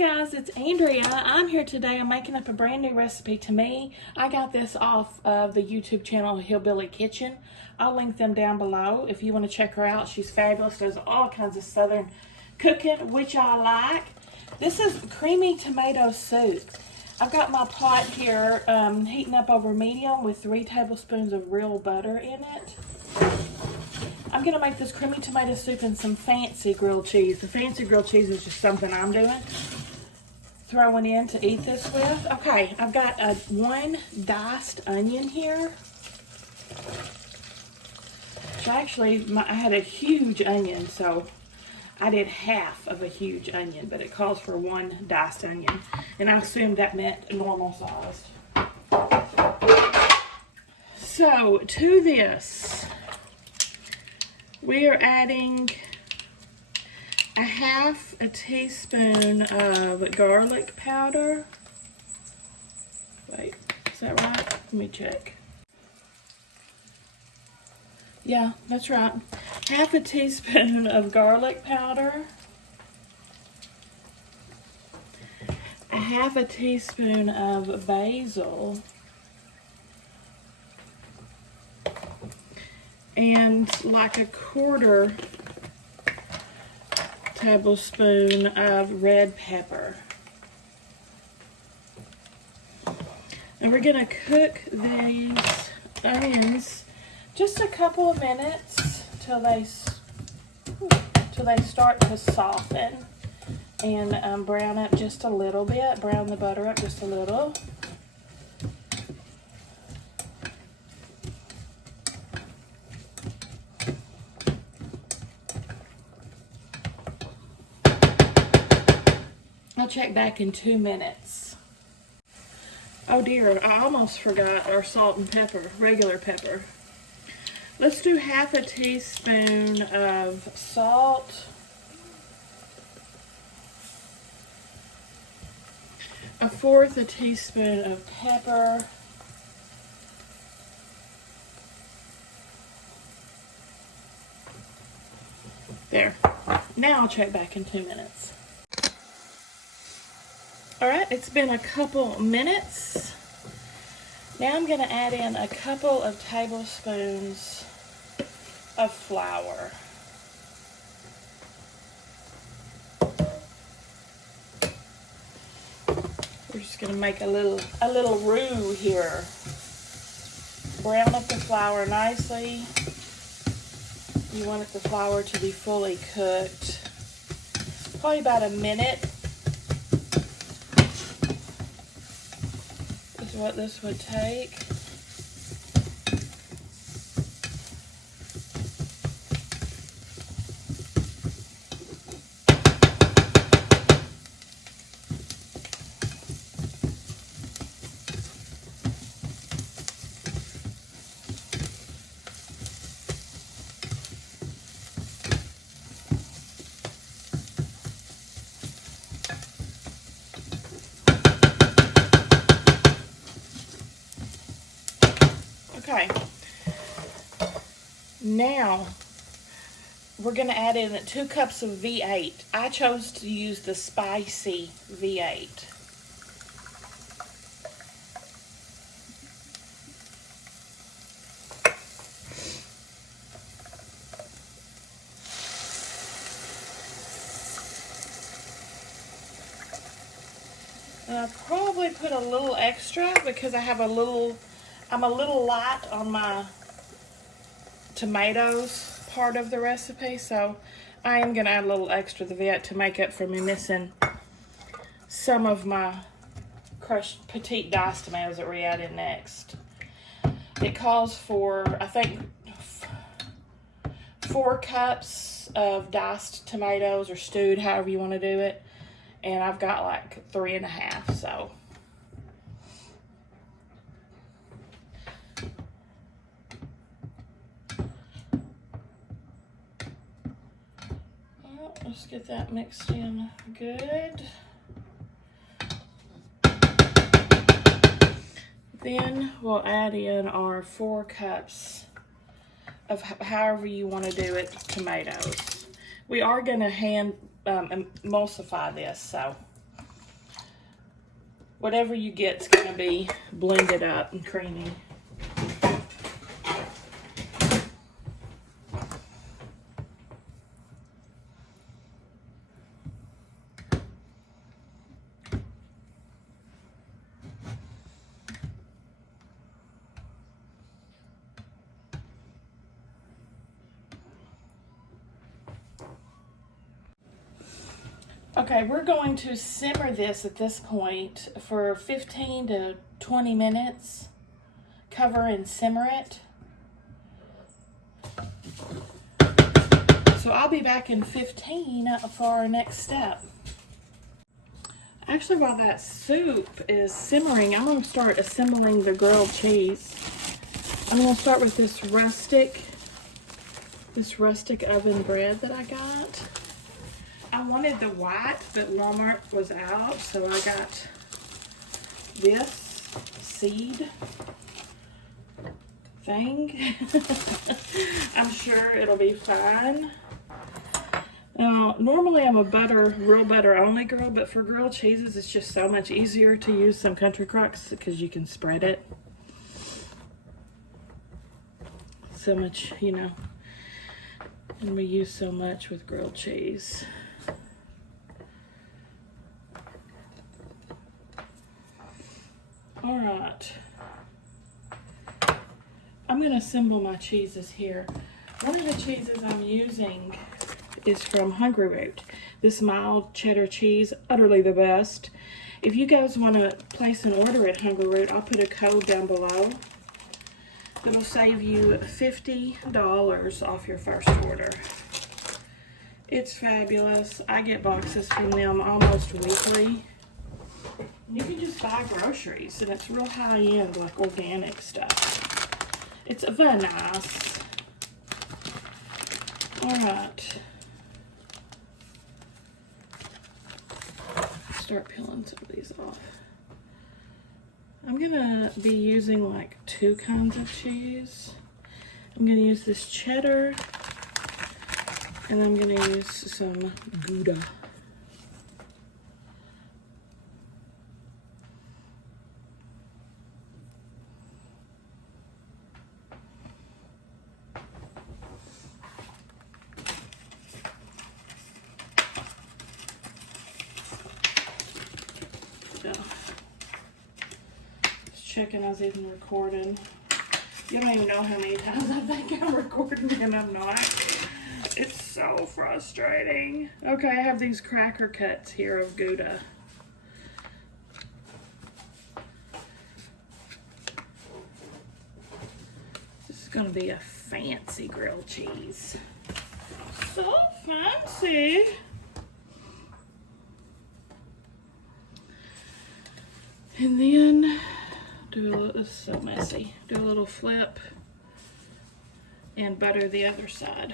guys, it's Andrea. I'm here today. I'm making up a brand new recipe to me. I got this off of the YouTube channel Hillbilly Kitchen. I'll link them down below if you want to check her out. She's fabulous. Does all kinds of southern cooking, which I like. This is creamy tomato soup. I've got my pot here heating up over medium with 3 tablespoons of real butter in it. I'm going to make this creamy tomato soup and some fancy grilled cheese. The fancy grilled cheese is just something I'm doing. Throwing in to eat this with. Okay, I've got 1 diced onion here. So actually, I had a huge onion, so I did half of a huge onion, but it calls for 1 diced onion. And I assumed that meant normal sized. So, to this, we are adding a 1/2 teaspoon of garlic powder. Wait, is that right? Let me check. Yeah, that's right. 1/2 teaspoon of garlic powder. 1/2 teaspoon of basil. And like a 1/4 tablespoon of red pepper. And we're gonna cook these onions just a couple of minutes till they start to soften and brown up just a little bit. Brown the butter up just a little. I'll check back in 2 minutes. Oh dear, I almost forgot our salt and pepper, regular pepper. Let's do 1/2 teaspoon of salt, 1/4 teaspoon of pepper, there. Now I'll check back in 2 minutes. Alright, it's been a couple minutes. Now I'm going to add in a couple of tablespoons of flour. We're just going to make a little roux here. Brown up the flour nicely. You want the flour to be fully cooked. Probably about a minute. What this would take. Okay, now we're going to add in 2 cups of V8. I chose to use the spicy V8. And I'll probably put a little extra because I'm a little light on my tomatoes part of the recipe, so I am going to add a little extra to that to make up for me missing some of my crushed petite diced tomatoes that we add in next. It calls for, I think, 4 cups of diced tomatoes or stewed, however you want to do it, and I've got like 3.5, so. Let's get that mixed in good. Then we'll add in our 4 cups of however you want to do it, tomatoes. We are going to hand emulsify this, so whatever you get's gonna be blended up and creamy. Okay, we're going to simmer this at this point for 15 to 20 minutes. Cover and simmer it. So I'll be back in 15 for our next step. Actually, while that soup is simmering, I'm going to start assembling the grilled cheese. I'm going to start with this rustic oven bread that I got. I wanted the white, but Walmart was out, so I got this seed thing. I'm sure it'll be fine. Now, normally I'm a real butter only girl, but for grilled cheeses, it's just so much easier to use some Country Crocs because you can spread it. So much, you know, and we use so much with grilled cheese. All right, I'm going to assemble my cheeses here. One of the cheeses I'm using is from Hungry Root. This mild cheddar cheese, utterly the best. If you guys want to place an order at Hungry Root, I'll put a code down below. It'll save you $50 off your first order. It's fabulous. I get boxes from them almost weekly. You can just buy groceries, and it's real high-end, like organic stuff. It's very nice. All right. Start peeling some of these off. I'm gonna be using like 2 kinds of cheese. I'm gonna use this cheddar, and I'm gonna use some Gouda. Checking I was even recording. You don't even know how many times I think I'm recording and I'm not. It's so frustrating. Okay, I have these cracker cuts here of Gouda. This is gonna be a fancy grilled cheese. So fancy. And then this is so messy. Do a little flip and butter the other side.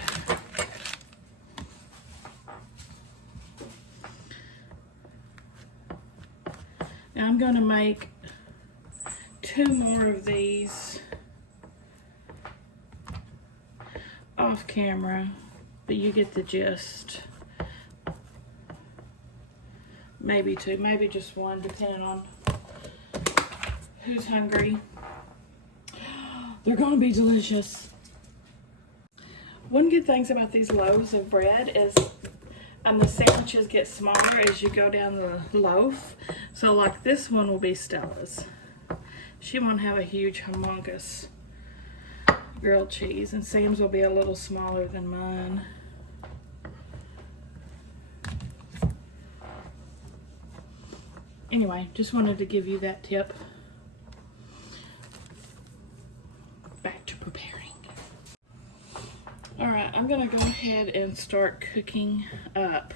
Now I'm going to make 2 more of these off camera, but you get the gist. Maybe 2, maybe just 1, depending on who's hungry. They're gonna be delicious. One good thing about these loaves of bread is the sandwiches get smaller as you go down the loaf. So like this one will be Stella's. She won't have a huge humongous grilled cheese, and Sam's will be a little smaller than mine. Anyway, just wanted to give you that tip. Alright, I'm going to go ahead and start cooking up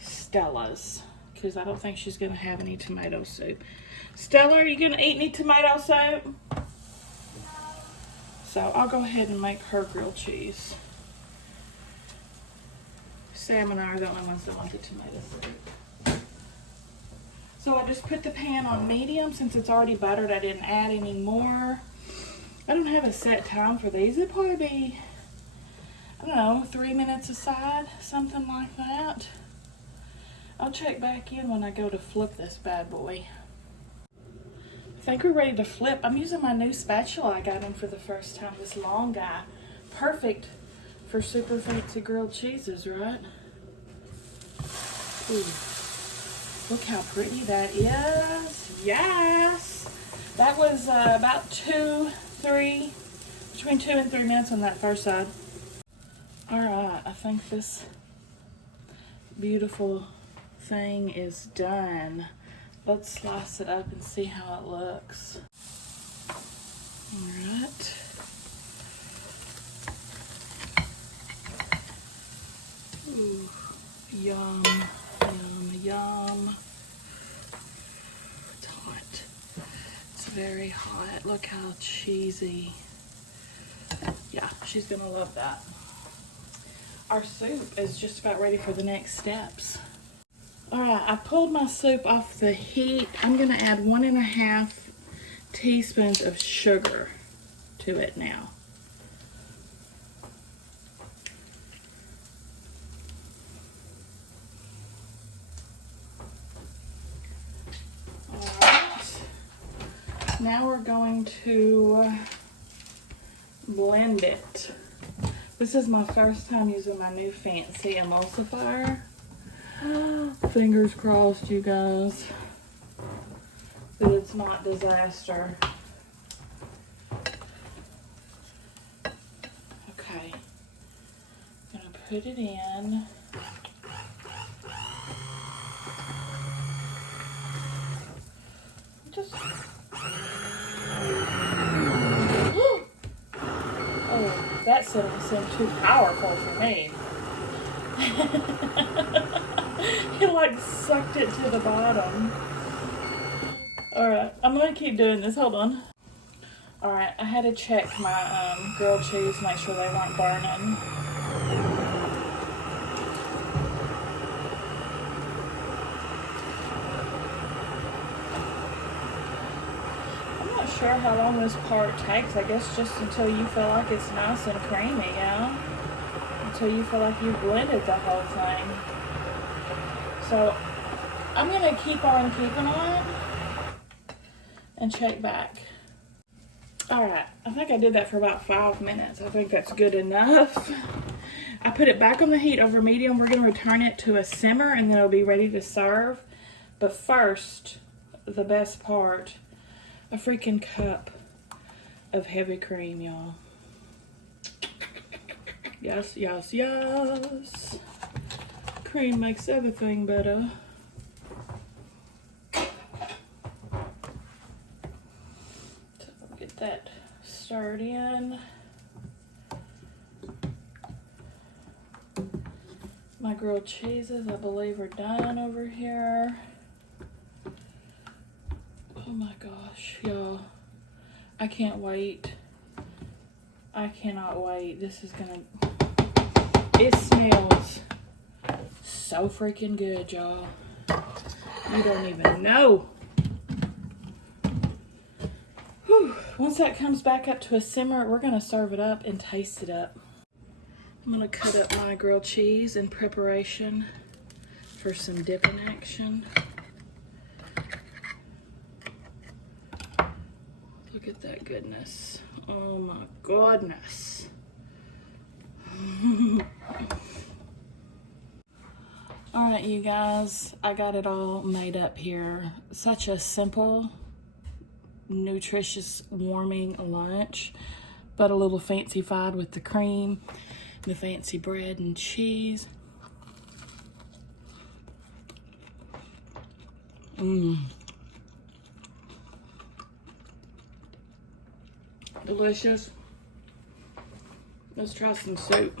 Stella's, because I don't think she's going to have any tomato soup. Stella, are you going to eat any tomato soup? No. So I'll go ahead and make her grilled cheese. Sam and I are the only ones that want the tomato soup. So I just put the pan on medium. Since it's already buttered, I didn't add any more. I don't have a set time for these. It'd probably be, I don't know, 3 minutes aside, something like that. I'll check back in when I go to flip this bad boy. think we're ready to flip. I'm using my new spatula I got in for the first time, this long guy. Perfect for super fancy grilled cheeses, right? Ooh. Look how pretty that is. Yes! That was about between 2 and 3 minutes on that first side. Alright, I think this beautiful thing is done. Let's slice it up and see how it looks. Alright. Ooh, yum, yum, yum. It's hot. It's very hot. Look how cheesy. Yeah, she's gonna love that. Our soup is just about ready for the next steps. All right, I pulled my soup off the heat. I'm gonna add 1.5 teaspoons of sugar to it now. All right, now we're going to blend it. This is my first time using my new fancy emulsifier. Fingers crossed, you guys, that it's not disaster. Okay, I'm gonna put it in. Just oh, that cinnamon seemed too powerful for me. It like sucked it to the bottom. Alright, I'm gonna keep doing this. Hold on. Alright, I had to check my grilled cheese, make sure they weren't burning. I'm not sure how long this part takes. I guess just until you feel like it's nice and creamy, yeah? Until you feel like you've blended the whole thing. So I'm gonna keep on keeping on and check back. Alright, I think I did that for about 5 minutes. I think that's good enough. I put it back on the heat over medium. We're gonna return it to a simmer and then it'll be ready to serve. But first, the best part, a freaking cup of heavy cream, y'all. Yes, yes, yes. Cream makes everything better. So get that stirred in. My grilled cheeses, I believe, are done over here. Oh my gosh, y'all. I can't wait. I cannot wait. This is gonna... It smells so freaking good, y'all. You don't even know. Whew. Once that comes back up to a simmer, we're gonna serve it up and taste it up. I'm gonna cut up my grilled cheese in preparation for some dipping action. Look at that goodness. Oh my goodness. All right, you guys, I got it all made up here. Such a simple, nutritious, warming lunch, but a little fancy-fied with the cream, the fancy bread and cheese. Delicious. Let's try some soup.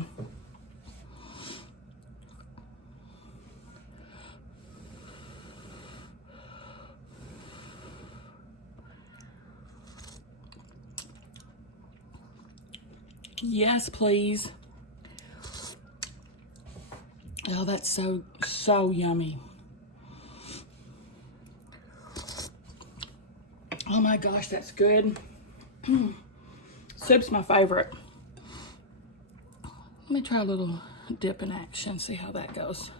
Yes, please. Oh, that's so yummy. Oh my gosh, that's good. Soup's my favorite. Let me try a little dip in action, see how that goes.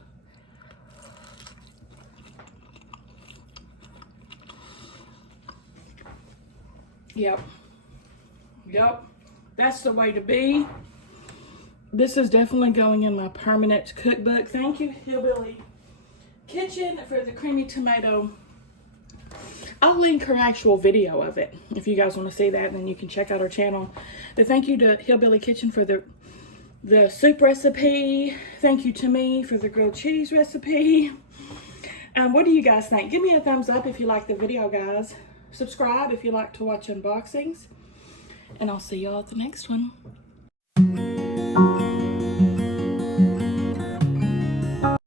Yep. Yep. That's the way to be. This is definitely going in my permanent cookbook. Thank you, Hillbilly Kitchen, for the creamy tomato. I'll link her actual video of it if you guys want to see that, then you can check out her channel. But thank you to Hillbilly Kitchen for the soup recipe. Thank you to me for the grilled cheese recipe. What do you guys think? Give me a thumbs up if you like the video, guys. Subscribe if you like to watch unboxings. And I'll see y'all at the next one.